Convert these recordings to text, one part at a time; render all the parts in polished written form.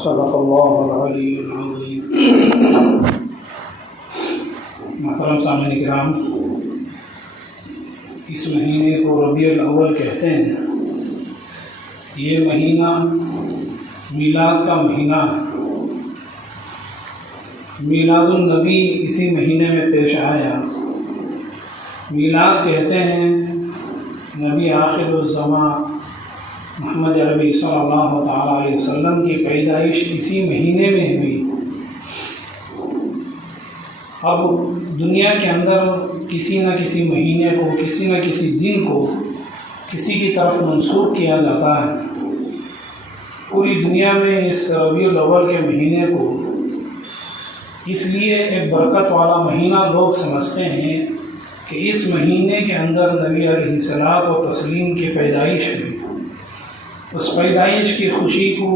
صدق اللہ العلی العظیم۔ محترم سامعین کرام، اس مہینے کو ربیع الاول کہتے ہیں۔ یہ مہینہ میلاد کا مہینہ، میلاد النبی اسی مہینے میں پیش آیا۔ میلاد کہتے ہیں نبی آخر الزمان محمد عربی صلی اللہ تعالیٰ علیہ وسلم کی پیدائش اسی مہینے میں ہوئی۔ اب دنیا کے اندر کسی نہ کسی مہینے کو، کسی نہ کسی دن کو کسی کی طرف منسوب کیا جاتا ہے۔ پوری دنیا میں اس ربیع الاول کے مہینے کو اس لیے ایک برکت والا مہینہ لوگ سمجھتے ہیں کہ اس مہینے کے اندر نبی علیہ الصلوۃ والتسلیم کی پیدائش ہوئی۔ اس پیدائش کی خوشی کو،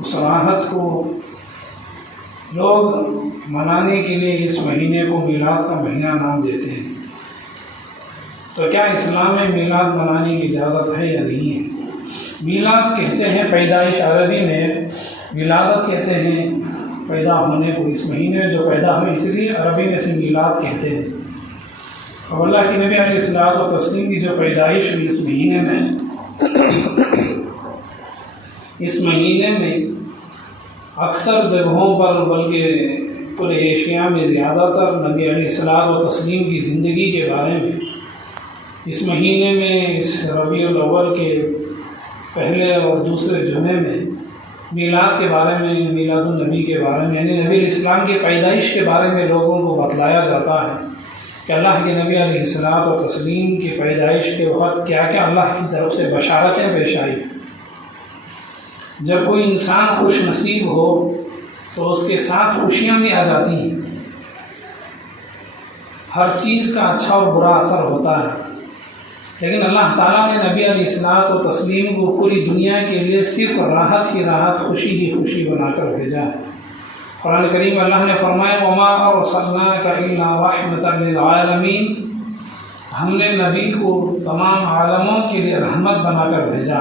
اس راحت کو لوگ منانے کے لیے اس مہینے کو میلاد کا مہینہ نام دیتے ہیں۔ تو کیا اسلام میں میلاد منانے کی اجازت ہے یا نہیں ہے؟ میلاد کہتے ہیں پیدائش، عربی میں ولادت کہتے ہیں پیدا ہونے کو۔ اس مہینے میں جو پیدا ہوئے اس لیے عربی میں سے میلاد کہتے ہیں۔ اور اللہ کے نبی علیہ الصلوۃ والتسلیم کی جو پیدائش ہوئی اس مہینے میں اکثر جگہوں پر، بلکہ پورے ایشیا میں زیادہ تر نبی علیہ الصلوۃ والتسلیم کی زندگی کے بارے میں اس مہینے میں، اس ربیع الاول کے پہلے اور دوسرے جمعے میں میلاد کے بارے میں، میلاد النبی کے بارے میں، یعنی نبی علیہ السلام کی پیدائش کے بارے میں لوگوں کو بتلایا جاتا ہے کہ اللہ کے نبی علیہ الصلوۃ والتسلیم کی پیدائش کے وقت کیا کیا اللہ کی طرف سے بشارتیں پیش آئی۔ جب کوئی انسان خوش نصیب ہو تو اس کے ساتھ خوشیاں بھی آ جاتی ہیں۔ ہر چیز کا اچھا اور برا اثر ہوتا ہے، لیکن اللہ تعالیٰ نے نبی علیہ الصلوۃ والتسلیم کو پوری دنیا کے لیے صرف راحت ہی راحت، خوشی ہی خوشی بنا کر بھیجا ہے۔ قرآن کریم اللہ نے فرمایا وَمَا أَرْسَلْنَاكَ إِلَّا رَحْمَةً لِلْعَالَمِينَ، ہم نے نبی کو تمام عالموں کے لیے رحمت بنا کر بھیجا۔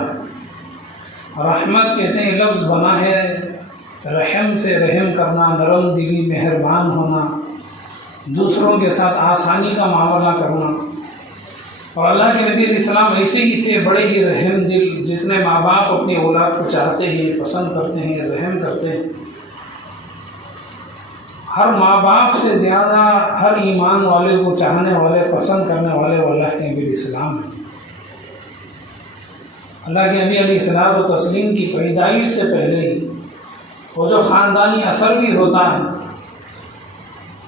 رحمت کہتے ہیں لفظ بنا ہے رحم سے، رحم کرنا، نرم دلی، مہربان ہونا، دوسروں کے ساتھ آسانی کا معاملہ کرنا۔ اور اللہ کے نبی علیہ السلام ایسے ہی تھے، بڑے ہی رحم دل، جتنے ماں باپ اپنی اولاد کو چاہتے ہیں، پسند کرتے ہیں، رحم کرتے ہیں۔ ہر ماں باپ سے زیادہ ہر ایمان والے کو چاہنے والے، پسند کرنے والے وہ اللہ کے نبی علیہ السلام ہیں۔ اللہ کے نبی علیہ الصلوۃ والتسلیم کی پیدائش سے پہلے ہی وہ جو خاندانی اثر بھی ہوتا ہے،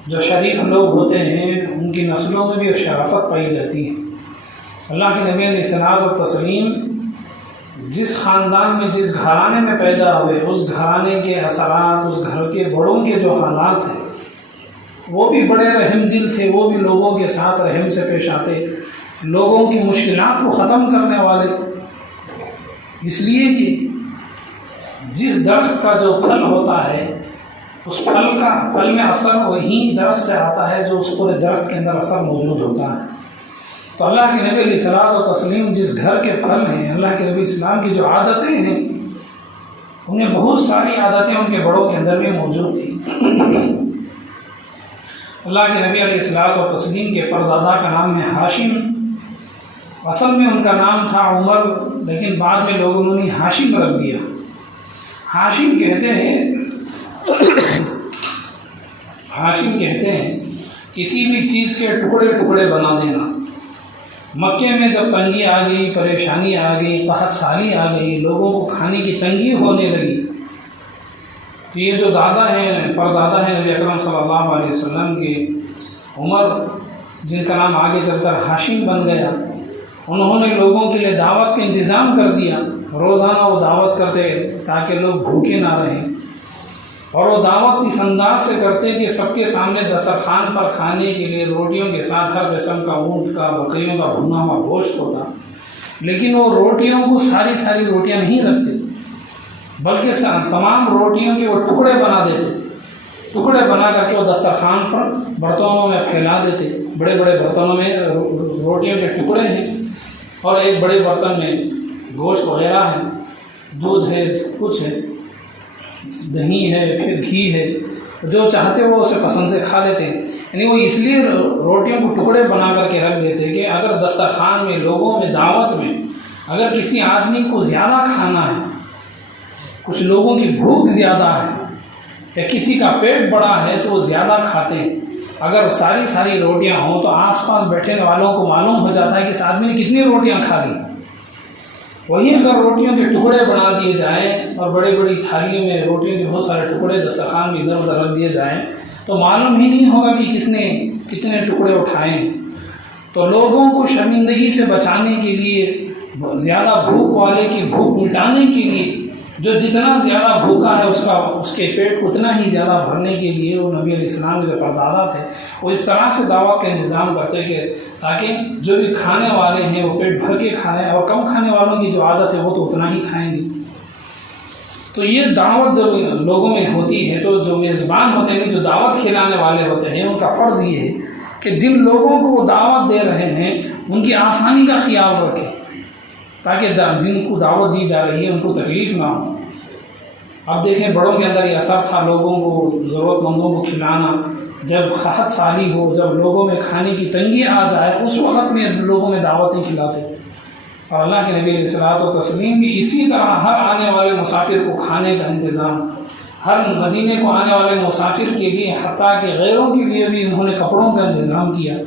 جو شریف لوگ ہوتے ہیں ان کی نسلوں میں بھی شرافت پائی جاتی ہے۔ اللہ کے نبی علیہ الصلوۃ والتسلیم جس خاندان میں، جس گھرانے میں پیدا ہوئے، اس گھرانے کے اثرات، اس گھر کے بڑوں کے جو حالات ہیں وہ بھی بڑے رحم دل تھے، وہ بھی لوگوں کے ساتھ رحم سے پیش آتے، لوگوں کی مشکلات کو ختم کرنے والے۔ اس لیے کہ جس درخت کا جو پھل ہوتا ہے اس پھل میں اثر وہی درخت سے آتا ہے جو اس پورے درخت کے اندر اثر موجود ہوتا ہے۔ تو اللہ کے نبی علیہ الصلوۃ والتسلیم جس گھر کے پھل ہیں، اللہ کے نبی اسلام کی جو عادتیں ہیں، انہیں بہت ساری عادتیں ان کے بڑوں کے اندر بھی موجود تھیں۔ اللہ کے نبی علیہ الصلوۃ والتسلیم کے پردادا کا نام ہے ہاشم۔ اصل میں ان کا نام تھا عمر، لیکن بعد میں لوگوں نے ہاشم رکھ دیا۔ ہاشم کہتے ہیں کسی بھی چیز کے ٹکڑے ٹکڑے بنا دینا۔ مکے میں جب تنگی آ گئی، پریشانی آ گئی، قحط سالی آ گئی، لوگوں کو کھانے کی تنگی ہونے لگی، تو یہ جو دادا ہیں، پردادا ہیں نبی اکرم صلی اللہ علیہ وسلم کے، عمر، جن کا نام آگے چل کر ہاشم بن گیا، انہوں نے لوگوں کے لیے دعوت کا انتظام کر دیا۔ روزانہ وہ دعوت کرتے تاکہ لوگ بھوکے نہ رہیں، اور وہ دعوت اس انداز سے کرتے کہ سب کے سامنے دسترخوان پر کھانے کے لیے روٹیوں کے ساتھ ہر قسم کا اونٹ کا، بکریوں کا بھنا ہوا گوشت ہوتا، لیکن وہ روٹیوں کو ساری روٹیاں نہیں رکھتے، بلکہ تمام روٹیوں کے وہ ٹکڑے بنا دیتے، ٹکڑے بنا کر کے وہ دسترخوان پر برتنوں میں پھیلا دیتے۔ بڑے بڑے برتنوں میں روٹیوں کے ٹکڑے ہیں، اور ایک بڑے برتن میں گوشت وغیرہ ہے، دودھ ہے، کچھ ہے، دہی ہے پھر گھی ہے، جو چاہتے وہ اسے پسند سے کھا لیتے ہیں۔ یعنی وہ اس لیے روٹیوں کو ٹکڑے بنا کر کے رکھ دیتے کہ اگر دسترخوان میں، لوگوں میں، دعوت میں اگر کسی آدمی کو زیادہ کھانا ہے، کچھ لوگوں کی بھوک زیادہ ہے یا کسی کا پیٹ بڑا ہے تو وہ زیادہ کھاتے ہیں، اگر ساری روٹیاں ہوں تو آس پاس بیٹھنے والوں کو معلوم ہو جاتا ہے کہ اس آدمی نے کتنی روٹیاں کھا لی۔ وہی اگر روٹیوں کے ٹکڑے بنا دیے جائیں اور بڑی بڑی تھالیوں میں روٹیوں کے بہت سارے ٹکڑے دسترخوان میں ادھر ادھر رکھ دیے جائیں تو معلوم ہی نہیں ہوگا کہ کس نے کتنے ٹکڑے اٹھائے ہیں۔ تو لوگوں کو شرمندگی سے بچانے کے لیے، زیادہ بھوک والے کی بھوک مٹانے کے لیے، جو جتنا زیادہ بھوکا ہے اس کے پیٹ کو اتنا ہی زیادہ بھرنے کے لیے وہ نبی علیہ السلام کے جو پردادا تھے وہ اس طرح سے دعوت کا انتظام کرتے کہ تاکہ جو بھی کھانے والے ہیں وہ پیٹ بھر کے کھائیں، اور کم کھانے والوں کی جو عادت ہے وہ تو اتنا ہی کھائیں گے۔ تو یہ دعوت جب لوگوں میں ہوتی ہے تو جو میزبان ہوتے ہیں، جو دعوت کھلانے والے ہوتے ہیں، ان کا فرض یہ ہے کہ جن لوگوں کو وہ دعوت دے رہے ہیں ان کی آسانی کا خیال رکھیں تاکہ جن کو دعوت دی جا رہی ہے ان کو تکلیف نہ ہو۔ اب دیکھیں بڑوں کے اندر یہ اثر تھا لوگوں کو، ضرورت مندوں کو کھلانا۔ جب قحط سالی ہو، جب لوگوں میں کھانے کی تنگی آ جائے، اس وقت میں لوگوں میں دعوتیں کھلاتے، اور اللہ کے نبی علیہ الصلوۃ والتسلیم بھی اسی طرح ہر آنے والے مسافر کو کھانے کا انتظام، ہر مدینے کو آنے والے مسافر کے لیے، حتیٰ کہ غیروں کے لیے بھی انہوں نے کپڑوں کا انتظام کیا۔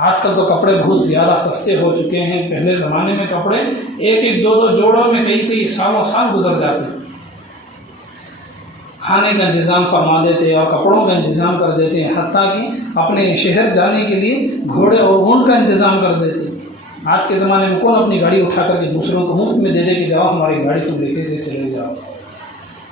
آج کل تو کپڑے بہت زیادہ سستے ہو چکے ہیں، پہلے زمانے میں کپڑے ایک دو جوڑوں میں کئی سالوں سال گزر جاتے، کھانے کا انتظام فرما دیتے اور کپڑوں کا انتظام کر دیتے ہیں، حتیٰ کہ اپنے شہر جانے کے لیے گھوڑے اور اونٹ کا انتظام کر دیتے۔ آج کے زمانے میں کون اپنی گاڑی اٹھا کر کے دوسروں کو مفت میں دے دے کہ جاؤ ہماری گاڑی تم لے کے چلے جاؤ۔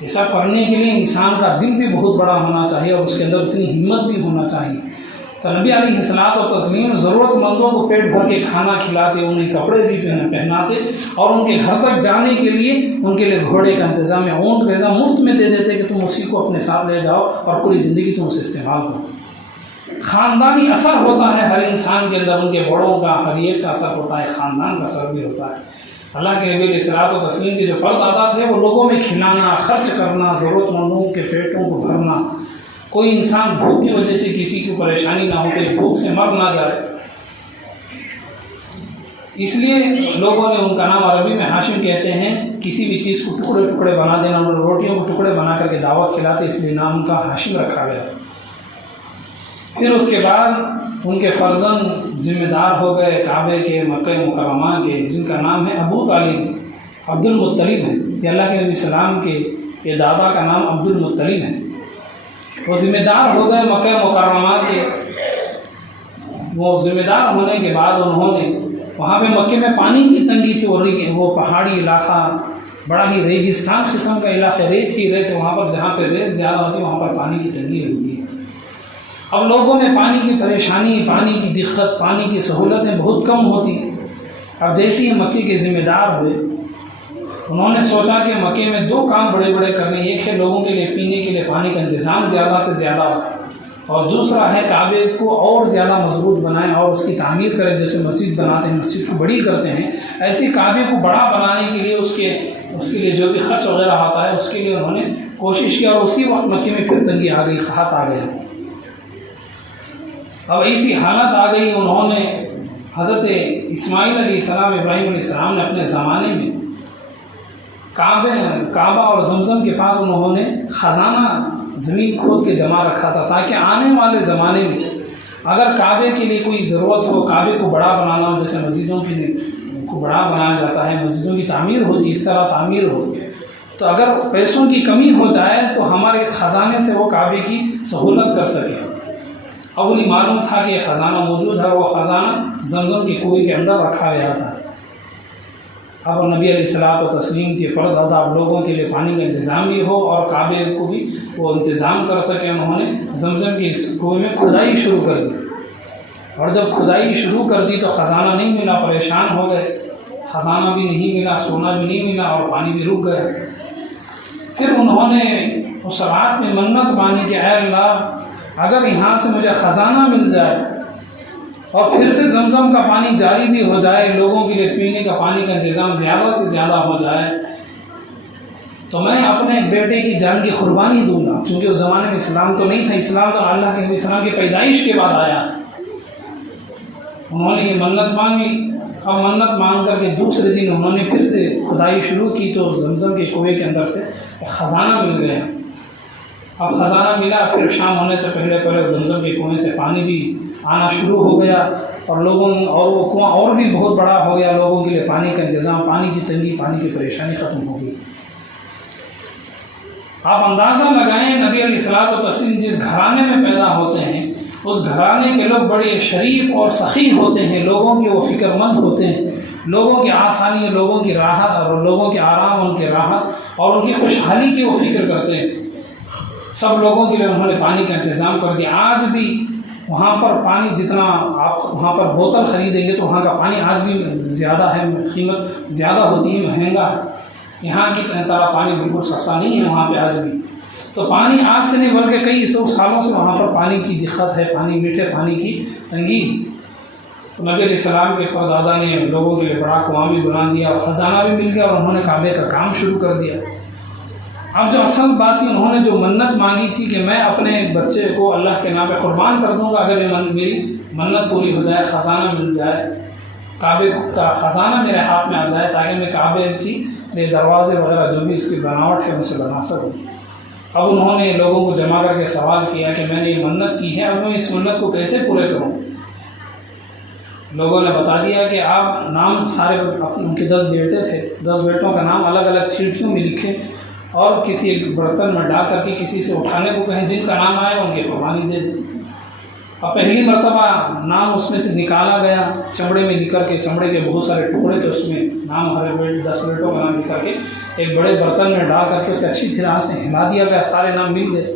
ایسا کرنے کے لیے انسان کا دل بھی بہت بڑا ہونا چاہیے اور اس کے اندر اتنی ہمت بھی ہونا چاہیے۔ تو نبی علیہ الصلوۃ والتسلیم ضرورت مندوں کو پیٹ بھر کے کھانا کھلاتے، انہیں کپڑے بھی پہناتے، اور ان کے گھر تک جانے کے لیے ان کے لیے گھوڑے کا انتظام یا اونٹ کا انتظام مفت میں دے دیتے کہ تم اسی کو اپنے ساتھ لے جاؤ اور پوری زندگی تم اسے استعمال کرو۔ خاندانی اثر ہوتا ہے ہر انسان کے اندر، ان کے بڑوں کا، ہر ایک کا اثر ہوتا ہے، خاندان کا اثر بھی ہوتا ہے۔ اللہ کے نبی علیہ الصلوۃ والتسلیم کے جو پردادا تھے وہ لوگوں میں کھلانا، خرچ کرنا، ضرورت مندوں کے پیٹوں کو بھرنا، کوئی انسان بھوک کی وجہ سے کسی کی پریشانی نہ ہو، کہ بھوک سے مر نہ جائے، اس لیے لوگوں نے ان کا نام عربی میں ہاشم کہتے ہیں، کسی بھی چیز کو ٹکڑے ٹکڑے بنا دینا، روٹیوں کو ٹکڑے بنا کر کے دعوت کھلاتے، اس لیے نام ان کا ہاشم رکھا گیا۔ پھر اس کے بعد ان کے فرزند ذمہ دار ہو گئے کعبے کے، مکہ مکرمہ کے، جن کا نام ہے ابو طالب، عبد المطلب ہے، یہ اللہ کے نبی السلام کے یہ دادا کا نام عبد المطلب ہے۔ وہ ذمہ دار ہو گئے مکہ مکرمہ کے۔ وہ ذمہ دار ہونے کے بعد انہوں نے وہاں پہ مکے میں پانی کی تنگی تھی، وہ پہاڑی علاقہ، بڑا ہی ریگستان قسم کا علاقہ، ریت ہی ریت، وہاں پر جہاں پہ ریت زیادہ ہوتی ہے وہاں پر پانی کی تنگی ہوتی ہے۔ اب لوگوں میں پانی کی پریشانی، پانی کی دقت، پانی کی سہولتیں بہت کم ہوتی۔ اب جیسے ہی مکے کے ذمہ دار ہوئے، انہوں نے سوچا کہ مکے میں دو کام بڑے بڑے کرنے، ایک ہے لوگوں کے لیے پینے کے لیے پانی کا انتظام زیادہ سے زیادہ، اور دوسرا ہے کعبے کو اور زیادہ مضبوط بنائیں اور اس کی تعمیر کریں، جیسے مسجد بناتے ہیں، مسجد کو بڑی کرتے ہیں، ایسے کعبے کو بڑا بنانے کے لیے اس کے لیے جو بھی خرچ وغیرہ ہوتا ہے اس کے لیے انہوں نے کوشش کی، اور اسی وقت مکے میں پھر تنگی آ گئی، قحط آ گیا۔ اب ایسی حالت آ گئی، انہوں نے حضرت اسماعیل علیہ السلام، ابراہیم علیہ السلام نے اپنے زمانے میں کعبہ اور زمزم کے پاس انہوں نے خزانہ زمین کھود کے جمع رکھا تھا، تاکہ آنے والے زمانے میں اگر کعبے کے لیے کوئی ضرورت ہو، کعبے کو بڑا بنانا ہو، جیسے مسجدوں کو بڑا بنایا جاتا ہے، مسجدوں کی تعمیر ہوتی، اس طرح تعمیر ہو، تو اگر پیسوں کی کمی ہو جائے تو ہمارے اس خزانے سے وہ کعبے کی سہولت کر سکے۔ اب انہیں معلوم تھا کہ یہ خزانہ موجود ہے، وہ خزانہ زمزم کی کنویں کے اندر رکھا گیا تھا۔ اب نبی علیہ الصلوۃ والتسلیم کے پردادا اب لوگوں کے لیے پانی کا انتظام بھی ہو اور کعبے کو بھی وہ انتظام کر سکے، انہوں نے زمزم کی کنویں میں کھدائی شروع کر دی، اور جب کھدائی شروع کر دی تو خزانہ نہیں ملا، پریشان ہو گئے، خزانہ بھی نہیں ملا، سونا بھی نہیں ملا اور پانی بھی رک گیا۔ پھر انہوں نے اس رات میں منت مانی کہ اے اللہ، اگر یہاں سے مجھے خزانہ مل جائے اور پھر سے زمزم کا پانی جاری بھی ہو جائے، لوگوں کے لیے پینے کا پانی کا انتظام زیادہ سے زیادہ ہو جائے، تو میں اپنے بیٹے کی جان کی قربانی دوں گا، چونکہ اس زمانے میں اسلام تو نہیں تھا، اسلام تو اللہ کے نبی السلام کی پیدائش کے بعد آیا۔ انہوں نے یہ منت مانگی، اب منت مانگ کر کے دوسرے دن انہوں نے پھر سے کھدائی شروع کی تو زمزم کے کنویں کے اندر سے خزانہ مل گیا۔ اب خزانہ ملا، پھر شام ہونے سے پہلے زمزم کے کنویں سے پانی بھی آنا شروع ہو گیا، اور وہ کنواں اور بھی بہت بڑا ہو گیا، لوگوں کے لیے پانی کا انتظام، پانی کی تنگی، پانی کی پریشانی ختم ہو گئی۔ آپ اندازہ لگائیں نبی علیہ الصلوۃ والتسلیم جس گھرانے میں پیدا ہوتے ہیں اس گھرانے کے لوگ بڑے شریف اور سخی ہوتے ہیں، لوگوں کے وہ فکر مند ہوتے ہیں، لوگوں کی آسانی، لوگوں کی راحت اور لوگوں کے آرام، ان کی راحت اور ان کی خوشحالی کی وہ فکر کرتے ہیں۔ سب لوگوں کے لیے انہوں نے پانی کا انتظام کر دیا۔ آج بھی وہاں پر پانی جتنا آپ وہاں پر بوتل خریدیں گے تو وہاں کا پانی آج بھی زیادہ ہے، قیمت زیادہ ہوتی ہے، مہنگا ہے۔ یہاں کی طرح پانی بالکل سستا نہیں ہے وہاں پہ آج بھی۔ تو پانی آج سے نہیں بلکہ کئی سو سالوں سے وہاں پر پانی کی دقت ہے، میٹھے پانی کی تنگی۔ تو نبی علیہ السلام کے پردادا نے لوگوں کے لیے بڑا کنواں بھی بنا دیا اور خزانہ بھی مل گیا، اور انہوں نے کعبے کا کام شروع کر دیا۔ اب جو اصل بات تھی، انہوں نے جو منت مانگی تھی کہ میں اپنے بچے کو اللہ کے نام پہ قربان کر دوں گا اگر میری منت پوری ہو جائے، خزانہ مل جائے، کعبے کا خزانہ میرے ہاتھ میں آ جائے تاکہ میں کعبے کی دروازے وغیرہ جو بھی اس کی بناوٹ ہے اسے بنا سکوں۔ اب انہوں نے لوگوں کو جمع کر کے سوال کیا کہ میں نے یہ منت کی ہے، اب میں اس منت کو کیسے پورے کروں؟ لوگوں نے بتا دیا کہ آپ نام سارے ان کے 10 بیٹے تھے، 10 بیٹوں کا نام الگ الگ چیٹھیوں میں لکھیں اور کسی ایک برتن میں ڈال کر کے کسی سے اٹھانے کو کہیں، جن کا نام آئے ان کی قربانی دے دیں۔ اب پہلی مرتبہ نام اس میں سے نکالا گیا، چمڑے میں لکھ کر کے، چمڑے کے بہت سارے ٹکڑے تھے، اس میں نام ہر 10 بیٹوں کا نام لکھ کر کے ایک بڑے برتن میں ڈال کر کے اسے اچھی طرح سے ہلا دیا گیا، سارے نام مل گئے۔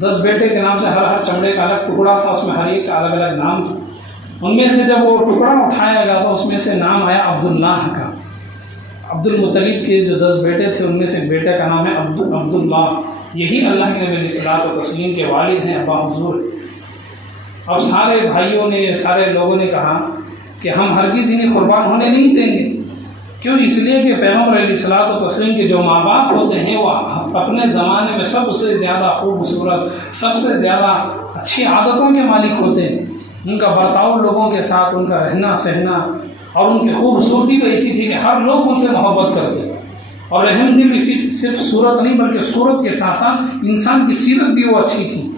10 بیٹے کے نام سے ہر چمڑے کا الگ ٹکڑا تھا، اس میں ہر ایک کا الگ الگ نام تھا۔ ان میں سے جب وہ ٹکڑا اٹھایا گیا تو اس میں سے نام آیا عبداللہ کا۔ عبد المطلب کے جو 10 بیٹے تھے ان میں سے ایک بیٹے کا نام ہے عبداللہ، یہی اللہ کے نبی علیہ الصلوۃ والتسلیم کے والد ہیں، ابا حضور۔ اب سارے بھائیوں نے، سارے لوگوں نے کہا کہ ہم ہرگز انہیں قربان ہونے نہیں دیں گے۔ کیوں؟ اس لیے کہ پیغمبر علیہ الصلوۃ والتسلیم کے جو ماں باپ ہوتے ہیں وہ اپنے زمانے میں سب سے زیادہ خوبصورت، سب سے زیادہ اچھی عادتوں کے مالک ہوتے ہیں۔ ان کا برتاؤ لوگوں کے ساتھ، ان کا رہنا سہنا اور ان کی خوبصورتی تو ایسی تھی کہ ہر لوگ ان سے محبت کرتے، اور رحم دل اسی صرف صورت نہیں بلکہ صورت کے ساتھ ساتھ انسان کی سیرت بھی وہ اچھی تھی۔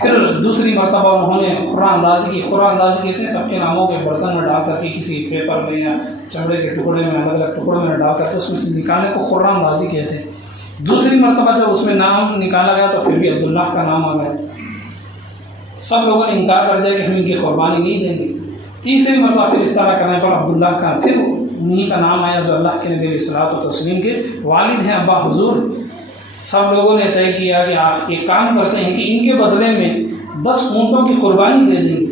پھر دوسری مرتبہ انہوں نے خرہ اندازی کی۔ خرہ اندازی کہتے ہیں سب کے ناموں کے برتن میں ڈال کر کے کسی پیپر میں یا چمڑے کے ٹکڑے میں، الگ الگ ٹکڑوں میں ڈال کر کے اس میں سے نکالنے کو خرہ اندازی کہتے ہیں۔ دوسری مرتبہ جب اس میں نام نکالا گیا تو پھر بھی عبداللہ کا نام آ گیا۔ سب لوگوں نے انکار کر دیا کہ ہم ان کی قربانی نہیں دیں گے۔ تیسری مرتبہ پھر اس طرح کرنے پر عبداللہ کا پھر انہیں کا نام آیا جو اللہ کے نبی علیہ الصلوۃ والتسلیم کے والد ہیں، ابا حضور۔ سب لوگوں نے طے کیا کہ آپ ایک کام کرتے ہیں کہ ان کے بدلے میں 10 اونٹوں کی قربانی دے دیں گے۔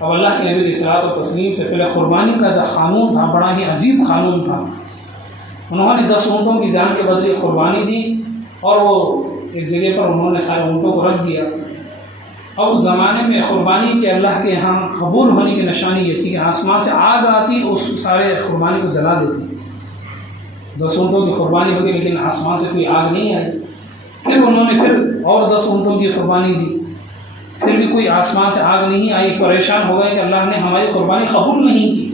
اب اللہ کے نبی علیہ الصلوۃ والتسلیم سے پہلے قربانی کا جو قانون تھا بڑا ہی عجیب قانون تھا۔ انہوں نے 10 اونٹوں کی جان کے بدلے قربانی دی اور وہ ایک جگہ پر انہوں نے سارے اونٹوں کو رکھ دیا۔ اب اس زمانے میں قربانی کے اللہ کے یہاں قبول ہونے کی نشانی یہ تھی کہ آسمان سے آگ آتی، اس سارے قربانی کو جلا دیتی۔ 10 اونٹوں کی قربانی ہوگی لیکن آسمان سے کوئی آگ نہیں آئی۔ پھر انہوں نے اور 10 اونٹوں کی قربانی دی، پھر بھی کوئی آسمان سے آگ نہیں آئی۔ پریشان ہو گئے کہ اللہ نے ہماری قربانی قبول نہیں کی،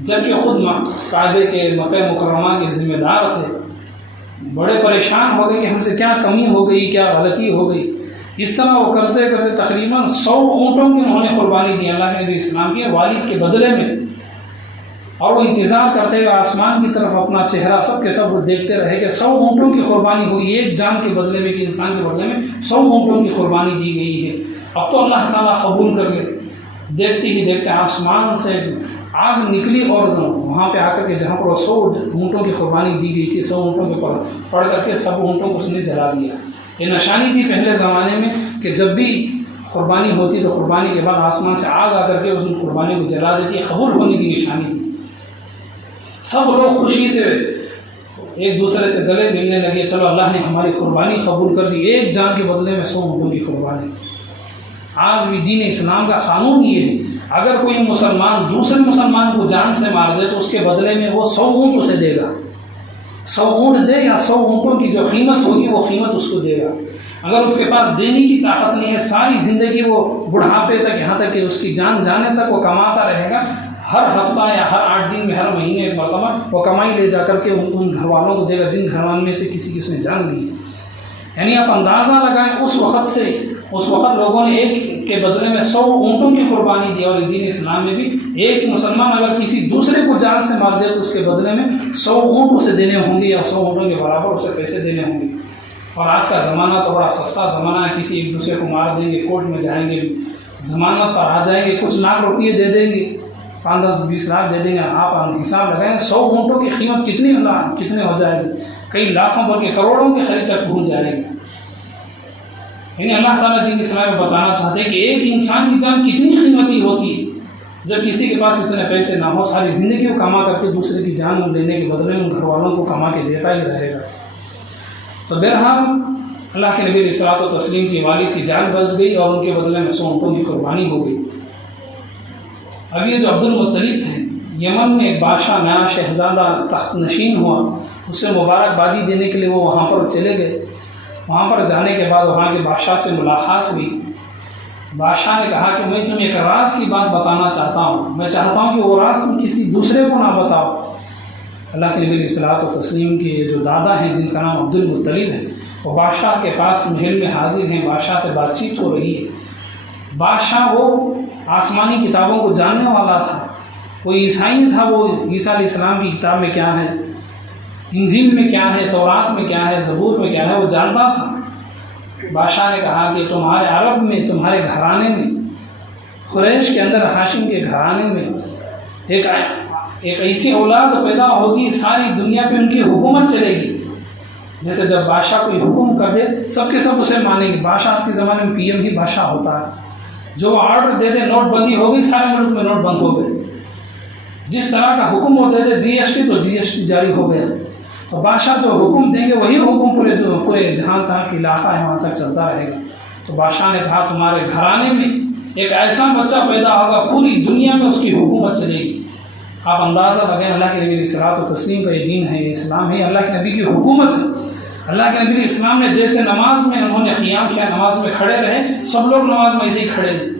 جبکہ خود کعبے کے مکہ مکرمہ کے ذمہ دار تھے۔ بڑے پریشان ہو گئے کہ ہم سے کیا کمی ہو گئی، کیا غلطی ہو گئی۔ اس طرح وہ کرتے کرتے تقریباً 100 اونٹوں کی انہوں نے قربانی دی اللہ کے نبی اسلام کے والد کے بدلے میں، اور وہ انتظار کرتے ہوئے آسمان کی طرف اپنا چہرہ سب کے سب دیکھتے رہے کہ 100 اونٹوں کی قربانی ہوئی، ایک جان کے بدلے میں، ایک انسان کے بدلے میں 100 اونٹوں کی قربانی دی گئی ہے۔ اب تو اللہ تعالیٰ قبول کر لے۔ دیکھتے ہی دیکھتے آسمان سے آگ نکلی اور وہاں پہ آ کر کے جہاں پر 100 اونٹوں کی قربانی دی گئی تھی، 100 اونٹوں کے اوپر پڑھ کر کے سب اونٹوں کو اس نے جلا دیا۔ یہ نشانی تھی پہلے زمانے میں کہ جب بھی قربانی ہوتی تو قربانی کے بعد آسمان سے آگ آ کر کے اس قربانی کو جلا دیتی، قبول ہونے کی نشانی تھی۔ سب لوگ خوشی سے ایک دوسرے سے گلے ملنے لگے، چلو اللہ نے ہماری قربانی قبول کر دی، ایک جان کے بدلے میں 100 اونٹوں کی قربانی۔ آج بھی دین اسلام کا قانون یہ ہے، اگر کوئی مسلمان دوسرے مسلمان کو جان سے مار دے تو اس کے بدلے میں وہ 100 اونٹ اسے دے گا۔ 100 اونٹ دے یا 100 اونٹوں کی جو قیمت ہوگی وہ قیمت اس کو دے گا۔ اگر اس کے پاس دینے کی طاقت نہیں ہے، ساری زندگی وہ بڑھاپے تک، یہاں تک کہ اس کی جان جانے تک وہ کماتا رہے گا، ہر ہفتہ یا ہر 8 دن میں، ہر مہینے ایک مرتبہ وہ کمائی لے جا کر کے ان گھر والوں کو دے گا جن گھر والوں میں سے کسی کی اس نے جان لی ہے۔ یعنی آپ اندازہ لگائیں اس وقت لوگوں نے ایک کے بدلے میں 100 اونٹوں کی قربانی دی، اور دین اسلام میں بھی ایک مسلمان اگر کسی دوسرے کو جان سے مار دے تو اس کے بدلے میں 100 اونٹ اسے دینے ہوں گے، یا 100 اونٹوں کے برابر اسے پیسے دینے ہوں گے۔ اور آج کا زمانہ تو بڑا سستا زمانہ ہے، کسی ایک دوسرے کو مار دیں گے، کورٹ میں جائیں گے، ضمانت پر آ جائیں گے، کچھ لاکھ روپئے دے دیں گے، 5-10-20 لاکھ دے دیں گے۔ آپ حساب لگائیں 100 اونٹوں کی قیمت کتنے ہو جائے گی، کئی لاکھوں بلکہ کروڑوں کے خرید تک پہنچ جائے گی۔ یعنی اللہ تعالیٰ دین اسلام میں بتانا چاہتے ہیں کہ ایک انسان کی جان کتنی قیمتی ہوتی ہے، جب کسی کے پاس اتنے پیسے نہ ہو، ساری زندگی وہ کما کر کے دوسرے کی جان لینے کے بدلے میں ان گھر والوں کو کما کے دیتا ہی رہے گا۔ تو بہرحال اللہ کے نبی علیہ الصلوۃ والتسلیم کی والد کی جان بچ گئی اور ان کے بدلے میں 100 اونٹوں کی قربانی ہو گئی۔ اب یہ جو عبد المطلب تھے، یمن میں بادشاہ نیا شہزادہ تخت نشین ہوا، اس سے مبارکبادی دینے کے لیے وہ وہاں پر چلے گئے۔ وہاں پر جانے کے بعد وہاں کے بادشاہ سے ملاقات ہوئی۔ بادشاہ نے کہا کہ میں تمہیں ایک راز کی بات بتانا چاہتا ہوں، میں چاہتا ہوں کہ وہ راز تم کسی دوسرے کو نہ بتاؤ۔ اللہ کے نبی علیہ الصلوۃ والتسلیم کے جو دادا ہیں جن کا نام عبد المطلب ہے، وہ بادشاہ کے پاس محل میں حاضر ہیں، بادشاہ سے بات چیت ہو رہی ہے۔ بادشاہ وہ آسمانی کتابوں کو جاننے والا تھا، وہ عیسائی تھا، وہ عیسیٰ علیہ السلام کی کتاب میں کیا ہے، انجیل میں کیا ہے، تورات میں کیا ہے، زبور میں کیا ہے، وہ جانتا تھا۔ بادشاہ نے کہا کہ تمہارے عرب میں، تمہارے گھرانے میں، قریش کے اندر ہاشم کے گھرانے میں ایک ایسی اولاد پیدا ہوگی، ساری دنیا پہ ان کی حکومت چلے گی۔ جیسے جب بادشاہ کوئی حکم کر دے سب کے سب اسے مانیں گے۔ بادشاہ آج کے زمانے میں PM ہی بادشاہ ہوتا ہے، جو آرڈر دے دے، نوٹ بندی ہو گئی، سارے ملک میں نوٹ بند ہو گئے۔ جس طرح کا حکم وہ دے دے GST تو GST جاری ہو گیا۔ تو بادشاہ جو حکم دیں گے وہی حکم پورے جہاں تک علاقہ ہے وہاں تک چلتا رہے گا۔ تو بادشاہ نے کہا تمہارے گھرانے میں ایک ایسا بچہ پیدا ہوگا، پوری دنیا میں اس کی حکومت چلے گی۔ آپ اندازہ لگائیں، اللہ کے نبی علیہ الصلوۃ والتسلیم کا یہ دین ہے، یہ اسلام ہے، اللہ کے نبی کی حکومت ہے۔ اللہ کے نبی علیہ السلام نے جیسے نماز میں انہوں نے قیام کیا، نماز میں کھڑے رہے، سب لوگ نماز میں ایسے ہی کھڑے ہیں۔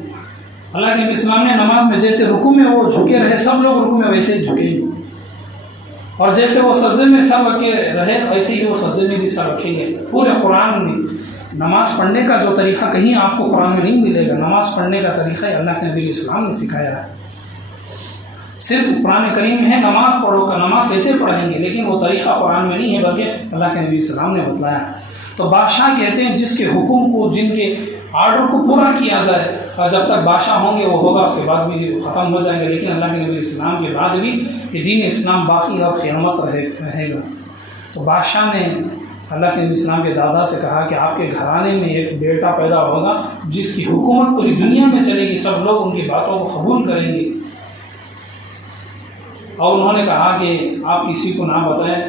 اللہ کے نبی اسلام نے نماز میں جیسے رکوع میں وہ جھکے رہے، سب لوگ رکوع میں ویسے ہی جھکے، اور جیسے وہ سجدے میں سر رکھے رہے ویسے ہی وہ سجدے میں بھی سر رکھیں گے۔ پورے قرآن میں نماز پڑھنے کا جو طریقہ کہیں آپ کو قرآن میں نہیں ملے گا، نماز پڑھنے کا طریقہ اللہ کے نبی علیہ السلام نے سکھایا ہے۔ صرف قرآن کریم ہے نماز پڑھو کا، نماز کیسے پڑھیں گے، لیکن وہ طریقہ قرآن میں نہیں ہے بلکہ اللہ کے نبی علیہ السلام نے بتلایا۔ تو بادشاہ کہتے ہیں جس کے حکم کو، جن کے آرڈر کو پورا کیا جائے، اور جب تک بادشاہ ہوں گے وہ ہوگا، اس کے بعد بھی ختم ہو جائیں گے، لیکن اللہ کے نبی علیہ السلام کے بعد بھی یہ دین اسلام باقی اور قیامت رہے گا۔ تو بادشاہ نے اللہ کے نبی اسلام کے دادا سے کہا کہ آپ کے گھرانے میں ایک بیٹا پیدا ہوگا جس کی حکومت پوری دنیا میں چلے گی، سب لوگ ان کی باتوں کو قبول کریں گے۔ اور انہوں نے کہا کہ آپ کسی کو نہ بتائیں۔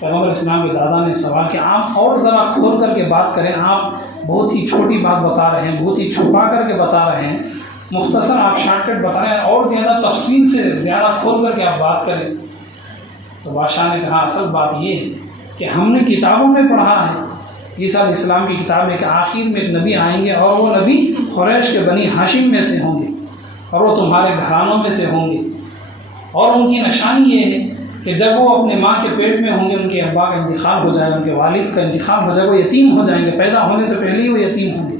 پیغمبر اسلام کے دادا نے سوال کہ آپ اور ذرا کھول کر کے بات کریں، آپ بہت ہی چھوٹی بات بتا رہے ہیں، بہت ہی چھپا کر کے بتا رہے ہیں، مختصر آپ شارٹ کٹ بتا رہے ہیں، اور زیادہ تفصیل سے زیادہ کھول کر کے آپ بات کریں۔ تو بادشاہ نے کہا اصل بات یہ ہے کہ ہم نے کتابوں میں پڑھا ہے، عیسیٰ علیہ السلام کی کتاب میں کہ آخر میں ایک نبی آئیں گے، اور وہ نبی قریش کے بنی ہاشم میں سے ہوں گے، اور وہ تمہارے گھرانوں میں سے ہوں گے، اور ان کی نشانی یہ ہے کہ جب وہ اپنے ماں کے پیٹ میں ہوں گے، ان کے ابا کا انتقال ہو جائے گا، ان کے والد کا انتقال ہو جائے گا، وہ یتیم ہو جائیں گے، پیدا ہونے سے پہلے ہی وہ یتیم ہوں گے،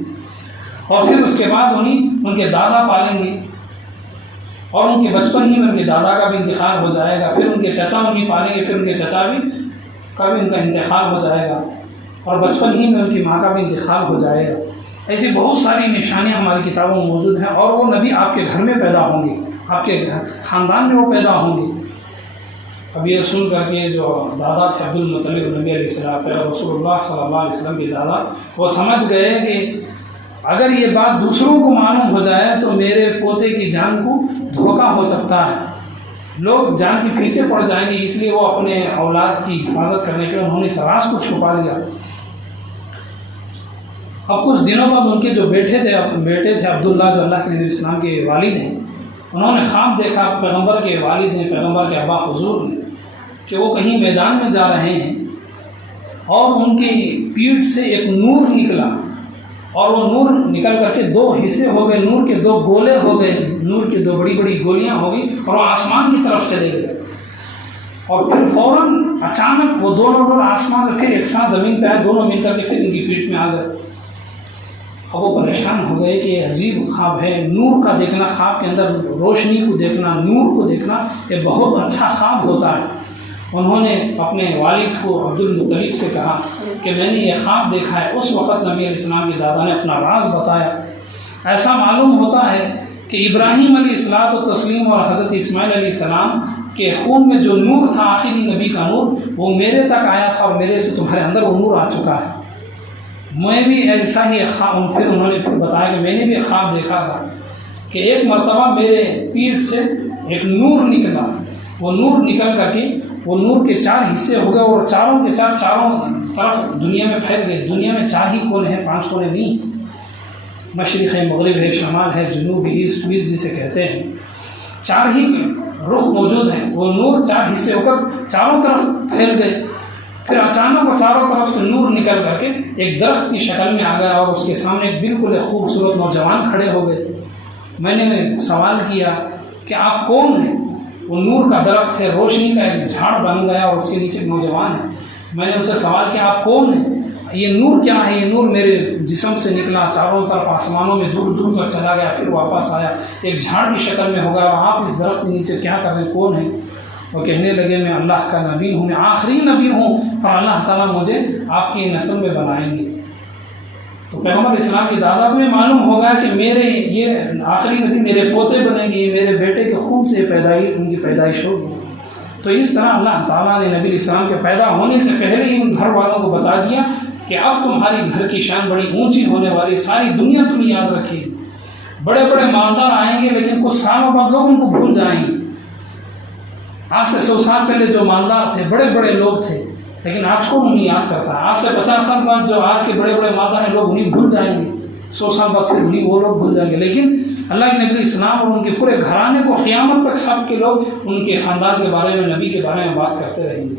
اور پھر اس کے بعد ان کے دادا پالیں گے، اور ان کے بچپن ہی میں ان کے دادا کا بھی انتقال ہو جائے گا، پھر ان کے چچا انہیں پالیں گے، پھر ان کے چچا کا بھی ان کا انتقال ہو جائے گا، اور بچپن ہی میں ان کی ماں کا بھی انتقال ہو جائے گا۔ ایسی بہت ساری نشانیاں ہماری کتابوں میں موجود ہیں، اور وہ نبی آپ کے گھر میں پیدا ہوں گے، آپ کے خاندان میں وہ پیدا ہوں گے۔ اب یہ سن کر کے جو دادا تھے عبد المطلب نبی علیہ السلام، رسول اللہ صلی اللہ علیہ وسلم کے دادا، وہ سمجھ گئے کہ اگر یہ بات دوسروں کو معلوم ہو جائے تو میرے پوتے کی جان کو دھوکہ ہو سکتا ہے، لوگ جان کے پیچھے پڑ جائیں گے، اس لیے وہ اپنے اولاد کی حفاظت کرنے کے لیے انہوں نے اس راز کو چھپا لیا۔ اب کچھ دنوں بعد ان کے جو بیٹے تھے عبداللہ، جو اللہ کے نبی اسلام کے والد ہیں، انہوں نے خواب دیکھا، پیغمبر کے والد نے، پیغمبر کے ابا حضور نے کہ وہ کہیں میدان میں جا رہے ہیں اور ان کی پیٹھ سے ایک نور نکلا، اور وہ نور نکل کر کے دو حصے ہو گئے، نور کے دو گولے ہو گئے، نور کی دو بڑی بڑی گولیاں ہو گئی، اور وہ آسمان کی طرف چلے گئے، اور پھر فوراً اچانک وہ دونوں نور آسمان سے پھر ایک ساتھ زمین پہ آئے، دونوں مل کر کے پھر ان کی پیٹھ میں آ گئے۔ اب وہ پریشان ہو گئے کہ یہ عجیب خواب ہے، نور کا دیکھنا، خواب کے اندر روشنی کو دیکھنا، نور کو دیکھنا، یہ بہت اچھا خواب ہوتا ہے۔ انہوں نے اپنے والد کو عبد المطلب سے کہا کہ میں نے یہ خواب دیکھا ہے۔ اس وقت نبی علیہ السلام کے دادا نے اپنا راز بتایا۔ ایسا معلوم ہوتا ہے کہ ابراہیم علیہ الصلوۃ والتسلیم اور حضرت اسماعیل علیہ السلام کے خون میں جو نور تھا، آخری نبی کا نور، وہ میرے تک آیا تھا، اور میرے سے تمہارے اندر وہ نور آ چکا ہے۔ میں بھی ایسا ہی خواب، پھر انہوں نے پھر بتایا کہ میں نے بھی خواب دیکھا تھا کہ ایک مرتبہ میرے پیٹھ سے ایک نور نکلا، وہ نور نکل کر کے وہ نور کے 4 حصے ہو گئے، اور چاروں کے چاروں طرف دنیا میں پھیل گئے۔ دنیا میں 4 ہی کونے ہیں، 5 کونے نہیں، مشرق ہے، مغرب ہے، شمال ہے، جنوب، ایسٹ ویسٹ جسے کہتے ہیں، 4 ہی رخ موجود ہیں۔ وہ نور 4 حصے ہو کر چاروں طرف پھیل گئے، پھر اچانک وہ چاروں طرف سے نور نکل کر کے ایک درخت کی شکل میں آ گیا، اور اس کے سامنے بالکل ایک خوبصورت نوجوان کھڑے ہو گئے۔ میں نے سوال کیا کہ آپ کون ہیں؟ وہ نور کا درخت ہے، روشنی کا ایک جھاڑ بن گیا، اور اس کے نیچے نوجوان ہے۔ میں نے ان سے سوال کیا آپ کون ہیں؟ یہ نور کیا ہے؟ یہ نور میرے جسم سے نکلا، چاروں طرف آسمانوں میں دور دور تک چلا گیا، پھر واپس آیا، ایک جھاڑ کی شکل میں ہو گیا، اور آپ اس درخت کے نیچے کیا کر رہے ہیں؟ کون ہیں؟ وہ کہنے لگے میں اللہ کا نبی ہوں، میں آخری نبی ہوں، اور اللہ تعالیٰ مجھے آپ کی نسل میں بنائیں گے۔ تو پیغمبر اسلام کی دادا کو یہ معلوم ہوگا کہ میرے یہ آخری نبی میرے پوتے بنیں گے، میرے بیٹے کے خون سے ان کی پیدائش ہوگی۔ تو اس طرح اللہ تعالیٰ نے نبی اسلام کے پیدا ہونے سے پہلے ہی ان گھر والوں کو بتا دیا کہ اب تمہاری گھر کی شان بڑی اونچی ہونے والی، ساری دنیا تمہیں یاد رکھے گی۔ بڑے بڑے مالدار آئیں گے، لیکن کچھ سالوں بعد لوگ ان کو بھول جائیں گے۔ آج سے 100 سال پہلے جو مالدار تھے، بڑے بڑے لوگ تھے، لیکن آج کو انہیں یاد کرتا ہے۔ آج سے 50 سال بعد جو آج کے بڑے بڑے مالدار ہیں، لوگ انہیں بھول جائیں گے، 100 سال بعد پھر انہیں وہ لوگ بھول جائیں گے، لیکن اللہ کے نبی اسلام اور ان کے پورے گھرانے کو قیامت تک سب کے لوگ ان کے خاندان کے بارے میں، نبی کے بارے میں بات کرتے رہیں گے۔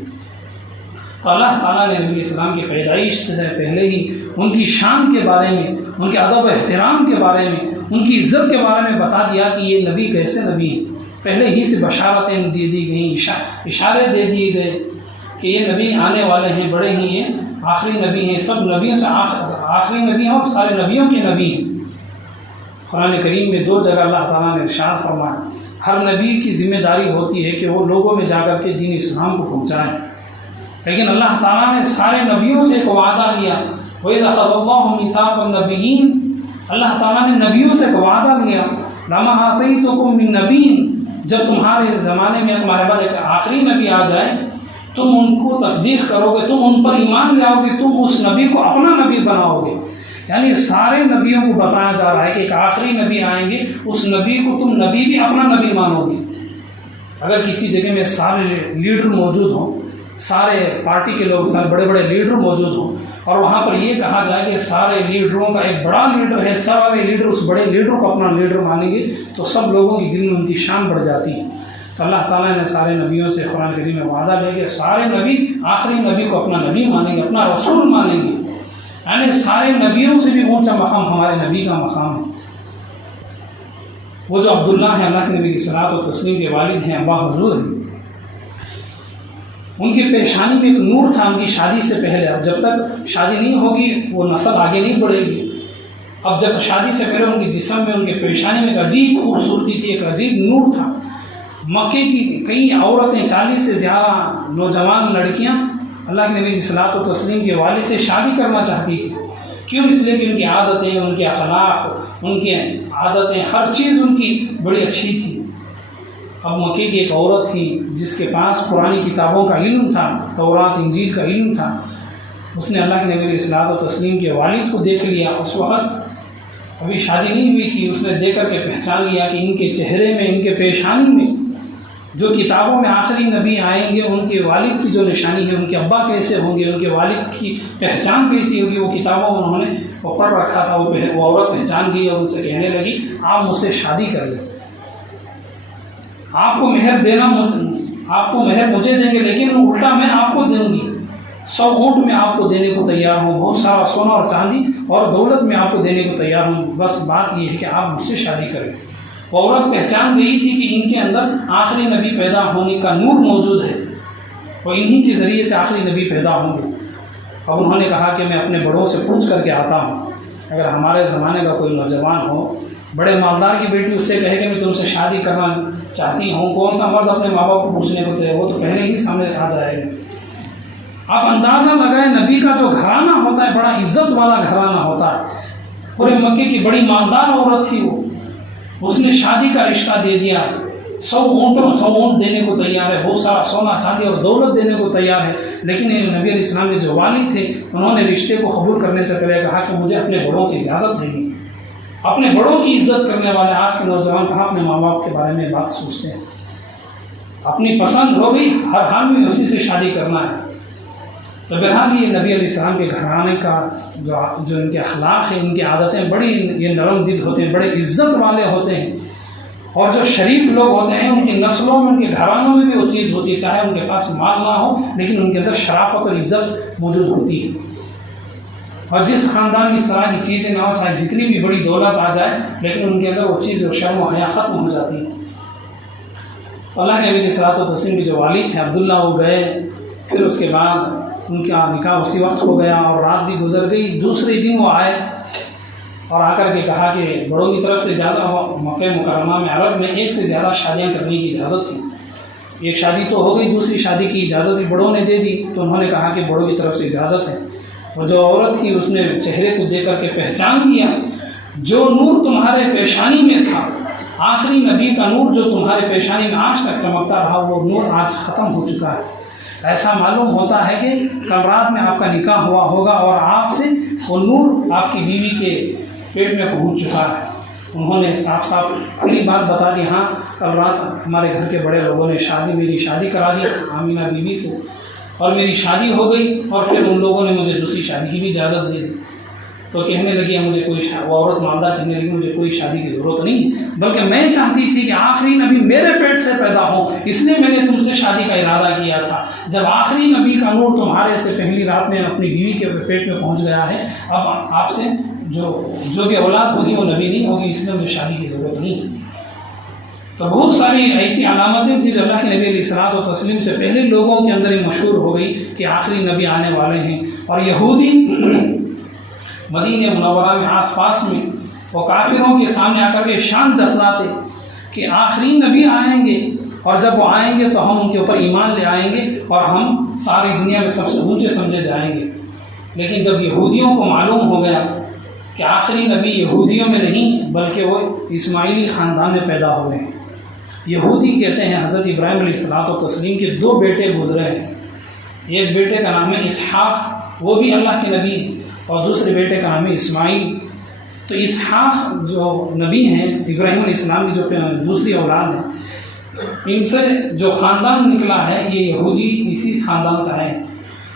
تو اللہ تعالیٰ نے نبی اسلام کی پیدائش سے پہلے ہی ان کی شان کے بارے میں، ان کے ادب و احترام کے بارے میں، ان کی عزت کے بارے میں بتا دیا کہ یہ نبی کیسے نبی ہیں۔ پہلے ہی سے بشارتیں دے دی گئیں، اشارے دے دیے گئے کہ یہ نبی آنے والے ہیں، بڑے ہی ہیں، آخری نبی ہیں، سب نبیوں سے آخری نبی ہیں، اور سارے نبیوں کے نبی ہیں۔ قرآن کریم میں 2 جگہ اللہ تعالیٰ نے ارشاد فرمایا، ہر نبی کی ذمہ داری ہوتی ہے کہ وہ لوگوں میں جا کر کے دین اسلام کو پہنچائیں، لیکن اللہ تعالیٰ نے سارے نبیوں سے ایک وعدہ لیا، وَإِذْ أَخَذَ اللَّهُ مِيثَاقَ النَّبِيِّينَ، اللہ تعالیٰ نے نبیوں سے ایک وعدہ لیا، لَمَا آتَيْتُكُم مِّن نَّبِيٍّ، جب تمہارے زمانے میں تمہارے بعد ایک آخری نبی آ جائے، تم ان کو تصدیق کرو گے، تم ان پر ایمان لاؤ گے، تم اس نبی کو اپنا نبی بناؤ گے۔ یعنی سارے نبیوں کو بتایا جا رہا ہے کہ ایک آخری نبی آئیں گے، اس نبی کو تم نبی بھی اپنا نبی مانو گے۔ اگر کسی جگہ میں سارے لیڈر موجود ہوں، سارے پارٹی کے لوگ، سارے بڑے بڑے لیڈر موجود ہوں، اور وہاں پر یہ کہا جائے کہ سارے لیڈروں کا ایک بڑا لیڈر ہے، سارے لیڈر اس بڑے لیڈر کو اپنا لیڈر مانیں گے، تو سب لوگوں کے دل میں ان کی شان بڑھ جاتی ہے۔ تو اللہ تعالیٰ نے سارے نبیوں سے قرآن کریم میں وعدہ لے کے سارے نبی آخری نبی کو اپنا نبی مانیں گے، اپنا رسول مانیں گے، یعنی سارے نبیوں سے بھی اونچا مقام ہمارے نبی کا مقام ہے۔ وہ جو عبداللہ ہیں، اللہ کے نبی کی صلاۃ و تسلیم کے والد ہیں، ابا حضور ہیں، ان کی پیشانی میں ایک نور تھا ان کی شادی سے پہلے۔ اب جب تک شادی نہیں ہوگی وہ نسل آگے نہیں بڑھے گی۔ اب جب شادی سے پہلے ان کے جسم میں، ان کے پیشانی میں ایک عجیب خوبصورتی تھی، ایک عجیب نور تھا۔ مکے کی کئی عورتیں، 40 سے زیادہ نوجوان لڑکیاں اللہ کے نبی صلی اللہ علیہ وسلم کے والد سے شادی کرنا چاہتی تھی۔ کیوں؟ اس لیے کہ ان کی عادتیں، ان کے اخلاق، ان کی عادتیں، ہر چیز ان کی بڑی اچھی تھی۔ اب مکے کی ایک عورت تھی جس کے پاس پرانی کتابوں کا علم تھا، تورات انجیل کا علم تھا، اس نے اللہ کے نبی صلی اللہ علیہ وسلم کے والد کو دیکھ لیا۔ اس وقت ابھی شادی نہیں ہوئی تھی، اس نے دیکھ کر کے پہچان لیا کہ ان کے چہرے میں، ان کے پیشانی میں جو کتابوں میں آخری نبی آئیں گے، ان کے والد کی جو نشانی ہے، ان کے ابا کیسے ہوں گے، ان کے والد کی پہچان کیسی ہوگی، وہ کتابوں میں انہوں نے پڑھ رکھا تھا۔ وہ عورت پہچان گئی اور ان سے کہنے لگی آپ مجھ سے شادی کر لیں، آپ کو مہر دینا آپ تو محل مجھے دیں گے لیکن الٹا میں آپ کو دوں گی، 100 اونٹ میں آپ کو دینے کو تیار ہوں، بہت سارا سونا اور چاندی اور دولت میں آپ کو دینے کو تیار ہوں، بس بات یہ ہے کہ آپ مجھ سے شادی کریں۔ وہ عورت پہچان گئی تھی کہ ان کے اندر آخری نبی پیدا ہونے کا نور موجود ہے اور انہی کے ذریعے سے آخری نبی پیدا ہوں گے۔ اب انہوں نے کہا کہ میں اپنے بڑوں سے پوچھ کر کے آتا ہوں، اگر ہمارے زمانے کا کوئی نوجوان ہو، بڑے مالدار کی بیٹی اس سے کہے کہ میں تم سے شادی کرنا چاہتی ہوں، کون سا مرد اپنے ماں باپ کو پوچھنے کو تیار؟ وہ تو پہلے ہی سامنے آ جائے گا۔ آپ اندازہ لگائیں نبی کا جو گھرانہ ہوتا ہے بڑا عزت والا گھرانہ ہوتا ہے، پورے مکے کی بڑی مالدار عورت تھی وہ، اس نے شادی کا رشتہ دے دیا، 100 اونٹ دینے کو تیار ہے، بہت سارا سونا چاندی اور دولت دینے کو تیار ہے، لیکن نبی علیہ السلام کے جو والد تھے انہوں نے رشتے کو قبول کرنے سے پہلے کہا کہ مجھے اپنے بڑوں سے اجازت دینی۔ اپنے بڑوں کی عزت کرنے والے آج کے نوجوان کہاں اپنے ماں باپ کے بارے میں بات سوچتے ہیں؟ اپنی پسند ہو گئی، ہر حال میں اسی سے شادی کرنا ہے۔ تو بہرحال یہ نبی علیہ السلام کے گھرانے کا جو ان کے اخلاق ہیں، ان کی عادتیں بڑی یہ نرم دل ہوتے ہیں، بڑے عزت والے ہوتے ہیں، اور جو شریف لوگ ہوتے ہیں ان کی نسلوں میں، ان کے گھرانوں میں بھی وہ چیز ہوتی ہے، چاہے ان کے پاس مال نہ ہو لیکن ان کے اندر شرافت اور عزت موجود ہوتی ہے۔ اور جس خاندان میں اس طرح کی چیزیں نہ ہو، چاہے جتنی بھی بڑی دولت آ جائے لیکن ان کے اندر وہ چیز شرم و حیا ختم ہو جاتی ہے۔ اللہ کے نبی کی صلاۃ و تسلیم کے جو والد تھے عبداللہ، وہ گئے، پھر اس کے بعد ان کا نکاح اسی وقت ہو گیا اور رات بھی گزر گئی۔ دوسرے دن وہ آئے اور آ کر کے کہا کہ بڑوں کی طرف سے اجازت ہو، مکہ مکرمہ میں عرب میں ایک سے زیادہ شادیاں کرنے کی اجازت تھی، ایک شادی تو ہو گئی، دوسری شادی کی اجازت بھی بڑوں نے دے دی، تو انہوں نے کہا کہ بڑوں کی طرف سے اجازت ہے۔ اور جو عورت تھی اس نے چہرے کو دیکھ کر کے پہچان لیا، جو نور تمہارے پیشانی میں تھا، آخری نبی کا نور جو تمہارے پیشانی میں آج تک چمکتا رہا، وہ نور آج ختم ہو چکا ہے۔ ایسا معلوم ہوتا ہے کہ کل رات میں آپ کا نکاح ہوا ہوگا اور آپ سے وہ نور آپ کی بیوی کے پیٹ میں پہنچ چکا ہے۔ انہوں نے صاف صاف کھلی بات بتا دی، ہاں کل رات ہمارے گھر کے بڑے لوگوں نے میری شادی کرا دی آمینہ بیوی سے، اور میری شادی ہو گئی، اور پھر ان لوگوں نے مجھے دوسری شادی کی بھی اجازت دے دی۔ تو کہنے لگی مجھے کوئی وہ عورت مالدہ کہنے لگی مجھے کوئی شادی کی ضرورت نہیں، بلکہ میں چاہتی تھی کہ آخری نبی میرے پیٹ سے پیدا ہو، اس لیے میں نے تم سے شادی کا ارادہ کیا تھا۔ جب آخری نبی کا نور تمہارے سے پہلی رات میں اپنی بیوی کے پیٹ میں پہنچ گیا ہے، اب آپ سے جو بھی اولاد ہوگی وہ نبی نہیں ہوگی، اس لیے مجھے شادی کی ضرورت نہیں۔ تو بہت ساری ایسی علامتیں تھیں جو اللہ کے نبی علیہ الصلوۃ والتسلیم سے پہلے لوگوں کے اندر ہی مشہور ہو گئی کہ آخری نبی آنے والے ہیں۔ اور یہودی مدینہ منورہ میں آس پاس میں وہ کافروں کے سامنے آ کر کے شان جتلاتے کہ آخری نبی آئیں گے، اور جب وہ آئیں گے تو ہم ان کے اوپر ایمان لے آئیں گے اور ہم ساری دنیا میں سب سے اونچے سمجھے جائیں گے۔ لیکن جب یہودیوں کو معلوم ہو گیا کہ آخری نبی یہودیوں میں نہیں بلکہ وہ اسماعیلی خاندان میں پیدا ہوئے ہیں، یہودی کہتے ہیں حضرت ابراہیم علیہ الصلوۃ والتسلیم کے 2 بیٹے گزرے ہیں، ایک بیٹے کا نام ہے اسحاق، وہ بھی اللہ کے نبی، اور دوسرے بیٹے کا نام ہے اسماعیل۔ تو اسحاق جو نبی ہیں ابراہیم علیہ السلام کی جو دوسری اولاد ہے، ان سے جو خاندان نکلا ہے یہ یہودی اسی خاندان سے آئے ہیں،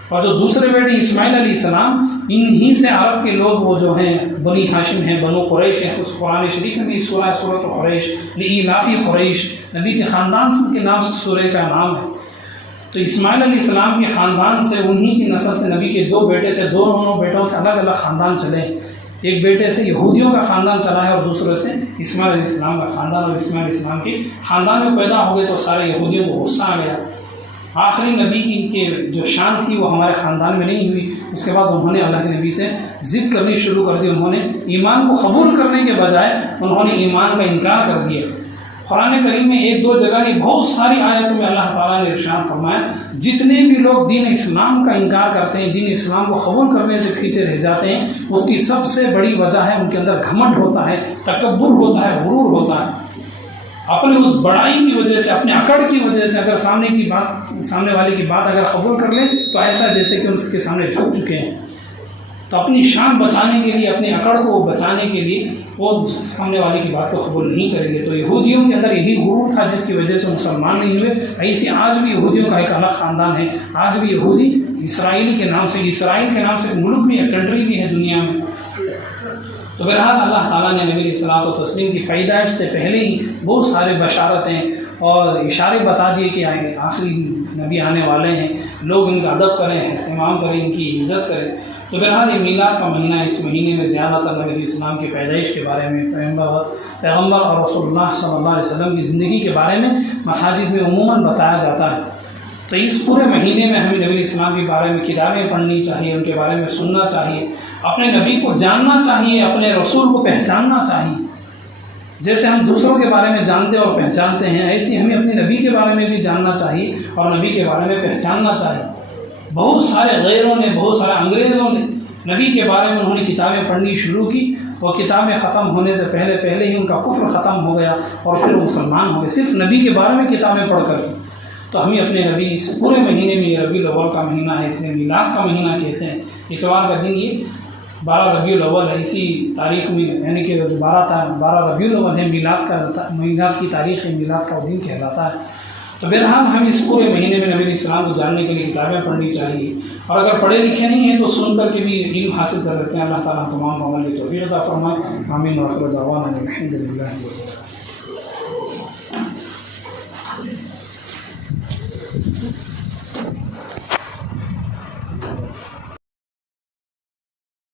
اور جو دوسرے بیٹے اسماعیل علیہ السلام انہی سے عرب کے لوگ وہ جو ہیں بنی ہاشم ہیں، بنو قریش ہیں۔ اس قرآن شریف میں بھی سورۃ قریش لإیلاف قریش نبی کے خاندان کے نام سے سورہ کا نام ہے۔ تو اسماعیل علیہ السلام کے خاندان سے انہی کی نسل سے نبی کے 2 بیٹے تھے، دونوں بیٹوں سے الگ الگ خاندان چلے، ایک بیٹے سے یہودیوں کا خاندان چلا ہے اور دوسرے سے اسماعیل علیہ السلام کا خاندان، اور اسماعیل علیہ السلام کے خاندان میں پیدا ہو گئے تو سارے یہودیوں کو غصہ آ گیا، آخری نبی کی جو شان تھی وہ ہمارے خاندان میں نہیں ہوئی۔ اس کے بعد انہوں نے اللہ کے نبی سے ضد کرنی شروع کر دی، انہوں نے ایمان کو قبول کرنے کے بجائے انہوں نے ایمان کا انکار کر دیا۔ قرآن کریم میں 1-2 جگہ نہیں بہت ساری آیتوں میں اللہ تعالیٰ نے ارشاد فرمایا جتنے بھی لوگ دین اسلام کا انکار کرتے ہیں، دین اسلام کو قبول کرنے سے پیچھے رہ جاتے ہیں، اس کی سب سے بڑی وجہ ہے ان کے اندر گھمنڈ ہوتا ہے، تکبر ہوتا ہے، غرور ہوتا ہے۔ اپنے اس بڑائی کی وجہ سے، اپنے اکڑ کی وجہ سے اگر سامنے والے کی بات اگر قبول کر لیں تو ایسا جیسے کہ اس کے سامنے جھک چکے ہیں۔ تو اپنی شان بچانے کے لیے، اپنے اکڑ کو بچانے کے لیے وہ سامنے والے کی بات کو قبول نہیں کریں گے۔ تو یہودیوں کے اندر یہی غرور تھا جس کی وجہ سے مسلمان نہیں ہوئے۔ ایسے آج بھی یہودیوں کا ایک الگ خاندان ہے، آج بھی یہودی اسرائیلی کے نام سے، اسرائیل کے نام سے ایک ملک بھی ہے، کنٹری بھی ہے دنیا میں۔ تو بہرحال اللہ تعالیٰ نے نبی علیہ السلام کی پیدائش سے پہلے ہی بہت سارے بشارتیں اور اشارے بتا دیے کہ آخری نبی آنے والے ہیں، لوگ ان کا ادب کریں، اہتمام کریں، ان کی عزت کریں۔ تو بہرحال یہ میلاد کا مہینہ، اس مہینے میں زیادہ تر نبی علیہ السلام کی پیدائش کے بارے میں، پیغمبر اور رسول اللہ صلی اللہ علیہ وسلم کی زندگی کے بارے میں مساجد میں عموماً بتایا جاتا ہے۔ تو اس پورے مہینے میں ہمیں نبی علیہ السلام کے بارے میں کتابیں پڑھنی چاہیے، ان کے بارے میں سننا چاہیے، اپنے نبی کو جاننا چاہیے، اپنے رسول کو پہچاننا چاہیے۔ جیسے ہم دوسروں کے بارے میں جانتے اور پہچانتے ہیں، ایسے ہمیں اپنے نبی کے بارے میں بھی جاننا چاہیے اور نبی کے بارے میں پہچاننا چاہیے۔ بہت سارے غیروں نے، بہت سارے انگریزوں نے نبی کے بارے میں انہوں نے کتابیں پڑھنی شروع کی، اور کتابیں ختم ہونے سے پہلے ہی ان کا کفر ختم ہو گیا اور پھر وہ مسلمان ہو گئے، صرف نبی کے بارے میں کتابیں پڑھ کر کے۔ تو ہمیں اپنے نبی اس پورے مہینے میں، یہ ربیع الاول کا مہینہ ہے، اس میں میلاد کا مہینہ کہتے ہیں، اتوار کا دن یہ 12 ربیع الاول ہے، اسی تاریخ میں، یعنی کہ 12 ربیع الاول ہے، میلاد کی تاریخ ہے، میلاد کا دن کہلاتا ہے۔ تو بہرحال ہم اس پورے مہینے میں نبی علیہ السلام کو جاننے کے لیے کتابیں پڑھنی چاہیے، اور اگر پڑھے لکھے نہیں ہیں تو سن کر کے بھی علم حاصل کر سکتے ہیں۔ اللہ تعالیٰ تمام عمل کی توفیق عطا فرمائے۔ آمین وآخر دعوانا الحمد للہ۔